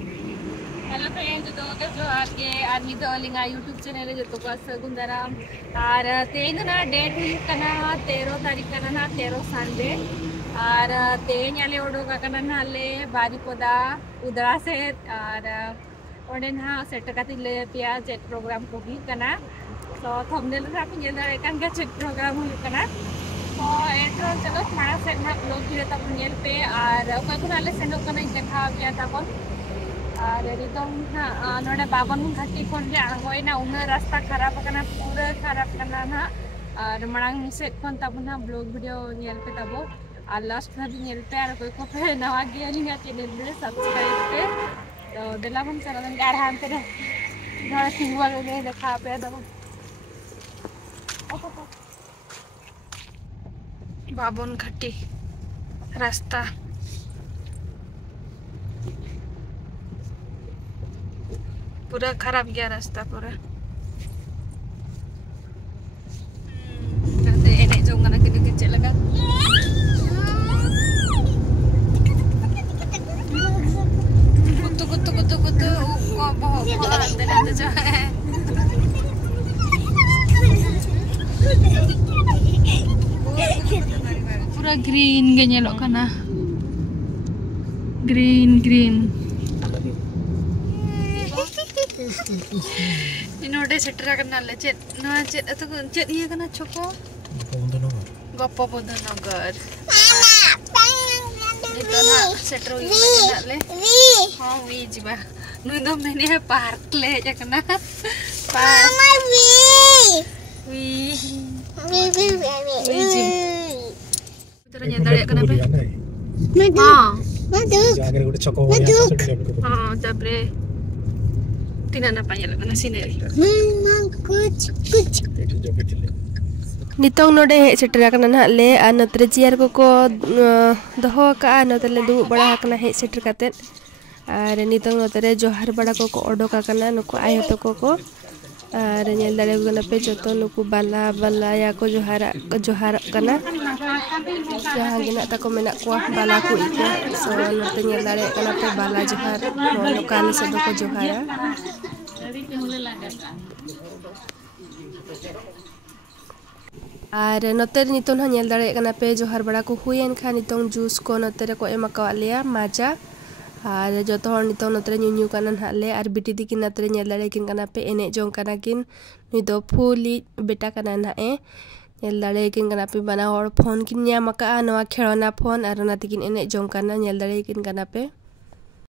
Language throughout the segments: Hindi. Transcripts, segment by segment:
हेलो फ्रेंड्स जो जोहार के आदमी तो लिंगा यूट्यूब चैनल जो तो का सगुन दाराम और तेज ना डेट हुई कना 13 तारीख कना ना 13 संडे और तेज आले ओडोका कना ना ले बारीपदा उदरा से और ओडे ना सेट काती ले पिया जेट प्रोग्राम को भी कना तो थंबनेल रा पे नेल दारे कान का जेट प्रोग्राम हुई कना तो एटरो चलो मारा से ना ब्लॉग भी तब नेल पे और कोई को नाले सेनो कना देखा पिया तबन और नितों नोडे बाबन घाटी खन आंगोयना उन्ना रास्ता खराब करना पूरा खराब करना ना और मांग सेट खन तब ना ब्लॉग वीडियो नेल पे तबो और लास्ट में भी नेल पे और कोई को पे नवा गिया निंगा चैनल पे सब्सक्राइब पे तो देला बन चला गार हां पे ना थिंगवा ले देखा पे तब बाबन घाटी रास्ता पूरा खराब गया रास्ता पूरा कहते एने जो गना किने किचे लगा कुत्तू कुत्तू कुत्तू कुत्तू वो बहुत अंदर अंदर जा है पूरा ग्रीन गे nyelok kana green इनोडे सेटरा करना ले चेत ना चेत तो चेत ये करना छोको गोपो नगर itu na setro ini le oh wi jiba nu do mene है पार्क ले जा करना पार्क wi ji इधर nya dare करना पे हां जाकर गोटे छोको हां जबरे तीना ना पाया लगना सीनरी नितों नोडे हे सेटरा कना ना ले आ नतरे चियर को दहो का नतले दु बड़ा कना हे सेटर काते आर नितों नतरे जोहार बड़ा को ओडोका कना नुको आयो तो को आर नेल दाले गना पे जतो नुको बाला बाला या को जोहार कना जहां गिना तको मेना को बाला को इके सो नते नेल दाले कना पे बाला जोहार लोकल से दो को जोहारा और नोते नितों ना नेल दाड़े कना पे जोहार बड़ा को हुयन खा नितों जूस को नोते को एमा का लिया माजा और जतो हर नितों नोते न्यू काना हाले और बिटी दिकिन नोते नेल दाड़े किन कना पे एने जों काना किन नितो फुली बेटा काना ना ए नेल दाड़े किन कना पे बना और फोन किन न्या मका नवा खेळना फोन और ना तिकिन एने जों काना नेल दाड़े किन कना पे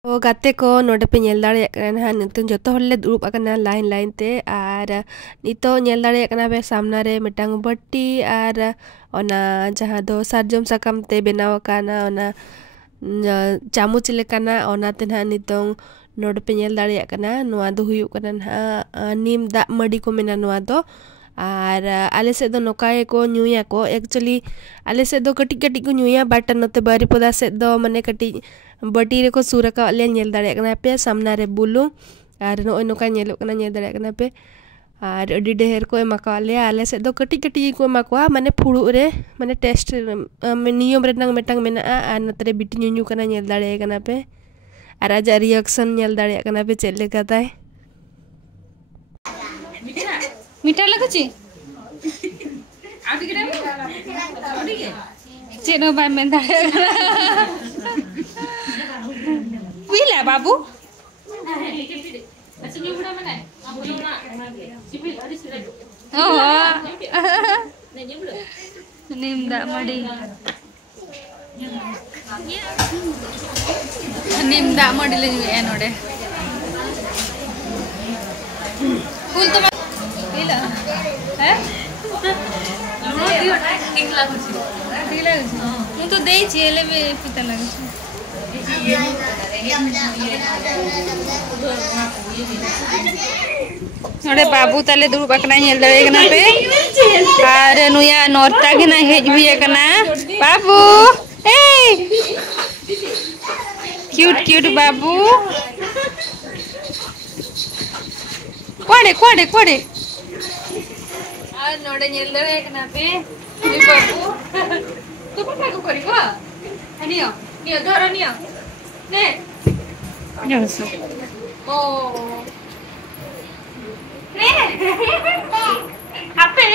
ओ गाते को नोडे पे नेल दाड़े कना नितों जतो हरले दुरुब आकना लाइन लाइन ते और नितो नेल दाड़े कना पे सामना रे मिटांग बट्टी और ओना जहां दो सारजम साकाम ते बनाव काना ओना चामुच लेकाना ओना ते ना नितों नोडे पे नेल दाड़े कना नोआ दो हुयु कना ना नीम दा मडी को मेना नोआ दो और आले से दो नोकाए को न्यूया को एक्चुअली आले से दो कटी कटी को न्यूया बट नोते बारीपदा से दो मने कटी बटी रे को सूरा का ले नेल दाड़े कना पे सामना रे बुलु और नो नोका नेलो कना नेल दाड़े कना पे और अडी ढेर को एमा का ले आले से दो कटी कटी को एमा को माने फुड़ु रे माने टेस्ट नियम रे नंग मेटांग मेना आ नतरे बिटी न्यू कना नेल दाड़े कना पे और आज रिएक्शन नेल दाड़े कना पे चले काताय मीठा लगुची आउडी के आउडी के चेनो बाय में दाड़े पीला बाबू नीम दा मडी ले नोडे फूल तो पीला है ठीक लागुची मु तो देई छी एले बे पिता लागुची नोडे बाबू ताले दुरु बकना नेल दाड़े कना पे और नुया नोरता के ना हेज हुई कना बाबू ए क्यूट क्यूट बाबू कोड़े कोड़े कोड़े और नोडे नेल दाड़े कना पे नि बाबू तो पटा को करिबा नियो नियो धरो नियो ने Yes. Oh. Happy?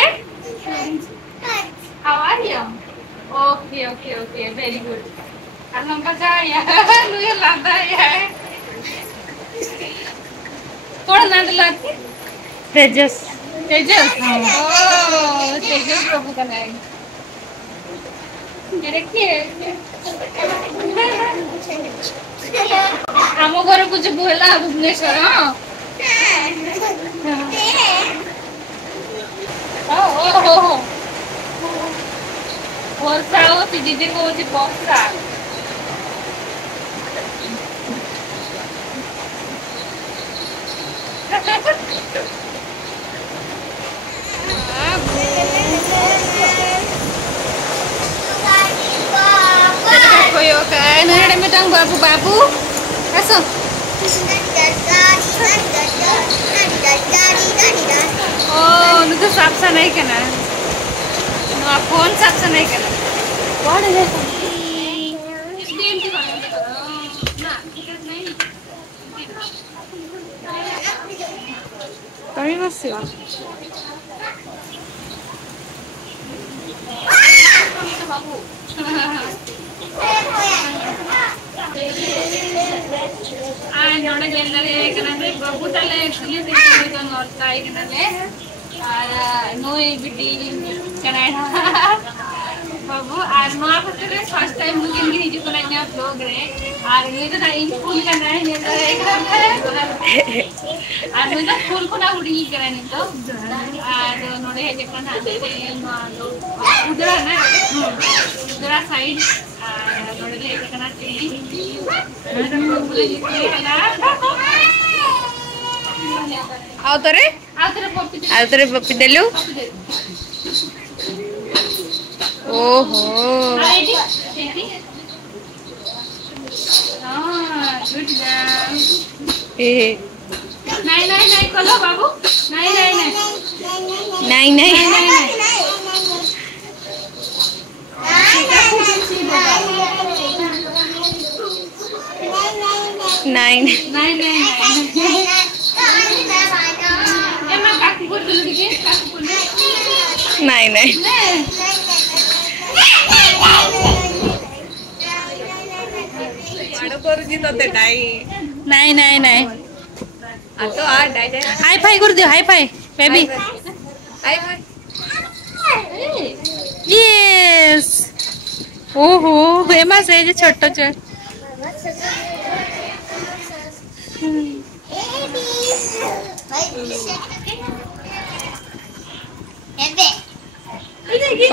How are you? Okay. Very good. Alam ka ya. Luya lada ya. Kौन नाम लाती? Tejas. तेजस। Oh, तेजस प्रभु का नाम। ये देखिए। हम घर कुछ बोला भुवनेश्वर हाँ। Oh. वर्षा हो ती दीदी को जी वर्षा। कोई ओके नहर में टांग बाबू ऐसा oh itu sapsa naik kana no phone sapsa naik kana what is it kami masih नोड़े गेंदरे कनाले बबूतले एक्चुअली देखने तो नॉर्ता है कनाले नोई बिटी कनाडा बाबू आज नोआ पत्ते फर्स्ट टाइम मुझे इनकी हिजू कनाइया ब्लॉग रे और ये तो ना इन फूल करना है ये तो एक और मुझे फूल को ना उड़ी करानी तो और नोड़े है जब ना दे उधर ना उधर साइड नोड़े ले करना चाहिए Autere papi delu. Oho. नहीं कलो बाबू नहीं नहीं हाई फाई कर दियो हाई फाई बेबी यस ओहो एमा से जे छोटो छ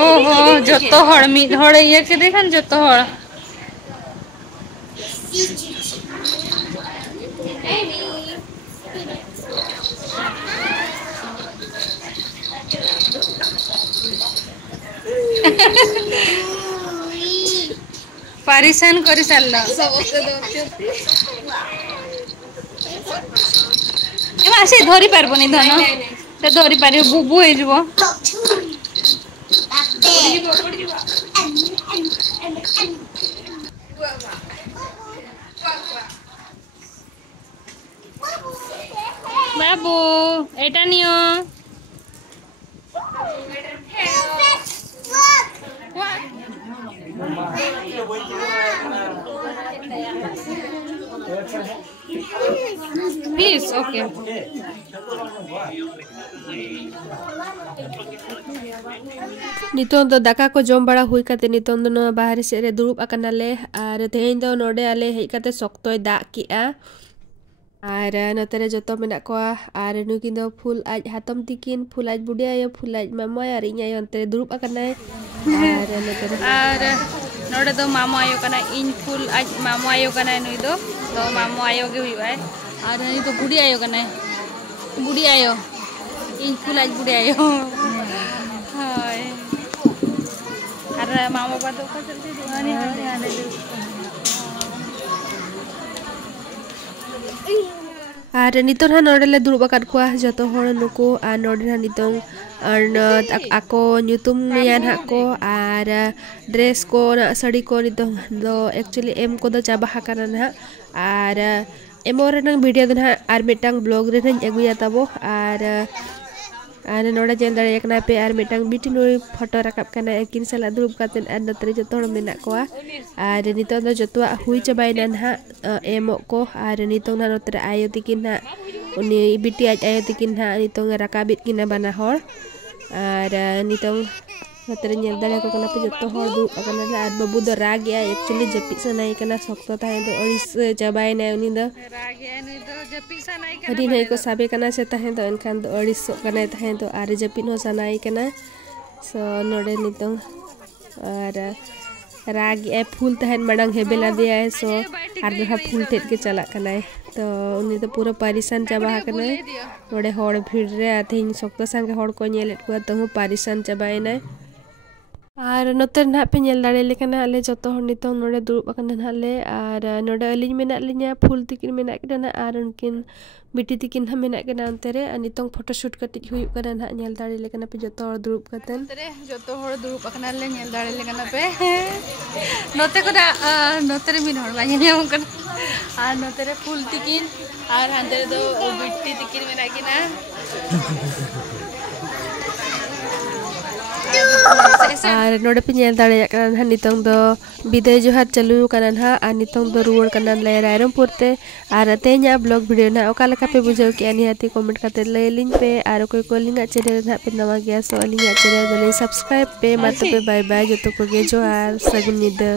ओहो जतो हड़ मी हड़ ये के देखन जतो हड़ पारिशान करी सारला एमा से धरी पारबनी धन से धरी पारे बुबु हे जबो बाबू एटा नियो Please, okay. नितों तो दाका को जम बड़ा हुई काते नितों तो न बाहर से रे दुरुब अकनाले आर तेहेन दो नोडे आले हेई काते सोक्तोय दा किआ आर नतरे जतो मेना को आर नुकिन दो फुल आज हातम तिकिन फुल आज बुडी आयो फुल आज मामा आर इnya यंतरे दुरुब अकनाय आर नतरे आर नोडे दो मामा आयो कना इन फुल आज मामा आयो कना नुई दो मामा आयो के हुई बाय आर नि तो बुडी आयो कना बुडी आयो इन फुल आज बुडी आयो हाय आर मामा बा तो चलते दुआनी हाले आने दो आर नितों हा नोडेले दुरुब अकाद कुआ जतो हड़ नुको आर नोडे हा नितों ako nyutum yan hako आर ड्रेस को ना साड़ी को नितों दो एक्चुअली एम को दो चाबा हकाना ना आर एमोर वीडियो दिन और मिटंग ब्लॉग रे अगुया तबो और नोड़ा जेल दाड़े कना पे और मिटंग बिटी नुई फोटो राकब कना एकिन सला दुरुब कातेन और नतरे जतो हड़ मेना कोआ और नितो दो जतोआ हुई चबाइना ना एमो को और नितो ना नतरे आयो तिकिन ना उनी बिटी आज आयो तिकिन ना नितो राकाबित किना बना हड़ और नितो नतरे जेल दाड़े को कना पे जतो हड़ दुरुब कना और बाबू दो राग या एक्चुअली जपित सनाई कना शक्तो ताहे दो अड़िस चबाइना उनी दो अड़ी नहीं को साबे कना से ताहे दो एनखान दो अड़िस कना ताहे दो आर जपित हो सनाई कना सो नोडे नितो और राग ए फूल ताहे मडंग हेबेला दिया है सो आर जहा फूल टेट के चला कना तो उनी तो पूरा परेशान चाबा कना नोडे हड़ भीड़ रे आथिन शक्तो संगे हड़ को नेलेट को तो परेशान चाबाइना और नोते ना पे नेल दाड़े लेकना आले जतो हड़ नितो नोडे दुरुब अकना नाले और नोडे अलिन मेना लिया फूल तिकिन मेना किना और उनकिन बिटी तिकिन हम मेना किना अंते रे नितो फोटोशूट कटिज हुई कना ना नेल दाड़े लेकना पे जतो हड़ दुरुब कतन रे जतो हड़ दुरुब अकना ले नेल दाड़े लेकना पे नोते को नोते रे मिन हड़ बाय नेम कना और नोते रे फूल तिकिन और हांते दो बिटी तिकिन मेना किना और नोडे पे नेल दाड़े कना नितों दो विदाय जोहार चालू कना ना और नितों दो रुवर कना ले रायरमपुर ते और ते냐 ब्लॉग वीडियो ना ओका लका पे बुझाव के निहाती कमेंट करते ले लिंक पे और कोई को लिंक चैनल ना पे नवा गया सो लिंक चैनल दो सब्सक्राइब पे मत पे बाय बाय जतो को गे जोहार सगुन निदा।